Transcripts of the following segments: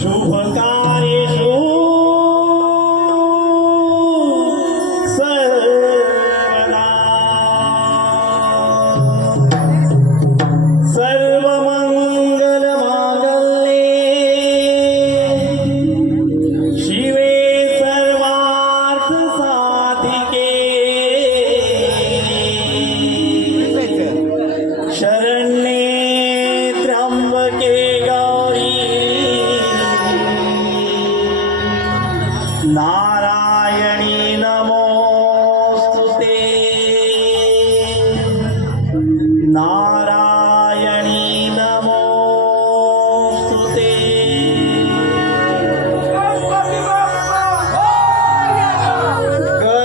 शुभकार्येषु सर्वदा सर्वमंगलमांगल्ये शिवे सर्वार्थसाधिके शरण्ये त्र्यंबके गौरी नारायणी नमोस्तुते नारायणी नमोस्तुते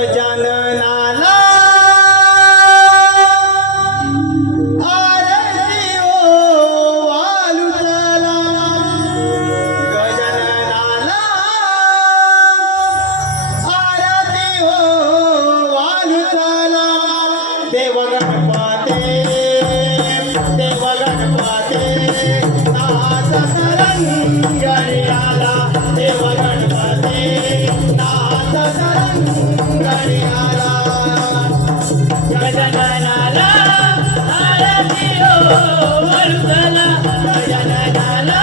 गजाननाला आरती ओ वालुतला गजाननाला आरती ओ वालुतला देव गणपते नाथ सरंगणी आला देव गणपते नाथ सरंगणी आला गजाननाला आरती ओ वालुतला गजाननाला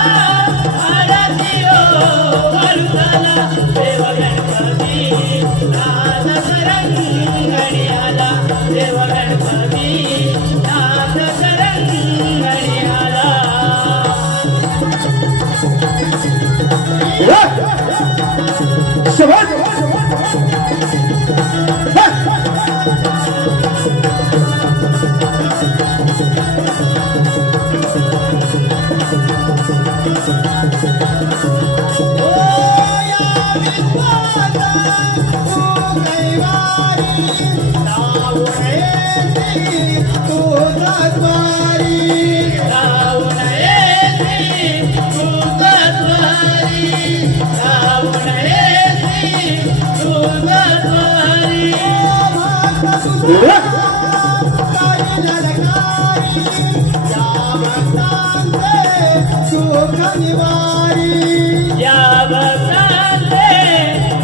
आरती ओ वालुतला देव गणपती नाथ सरंगणी आला देव गणपती नाथ सरंगणी आला शबाश या भक्तांचे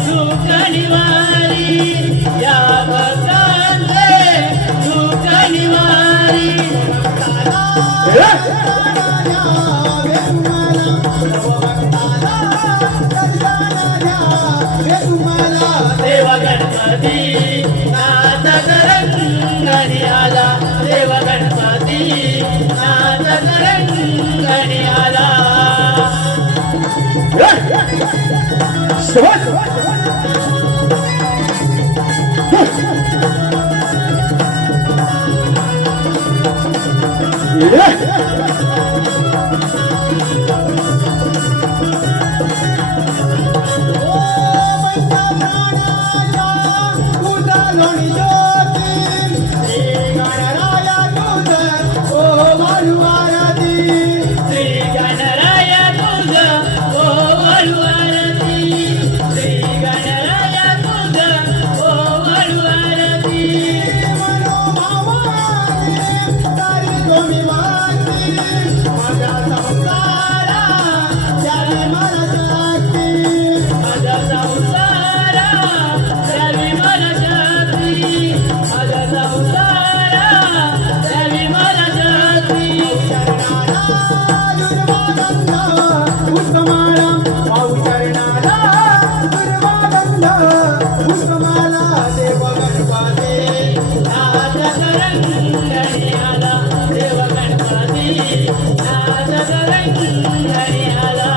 सुख निवारी या भक्तांचे सुख निवारी देव गणपती नाथ सरंगणी आला देव गणपती नाथ सरंगणी आला शबाश श्री गणराय तुझ ओ वळुआरती श्री गणराय तुझ ओ वळुआरती माझा संसारा द्यावी मला शक्ती माझा संसारा द्यावी मला शक्ती नाथ सरंगणी आला देव गणपती नाथ सरंगणी आला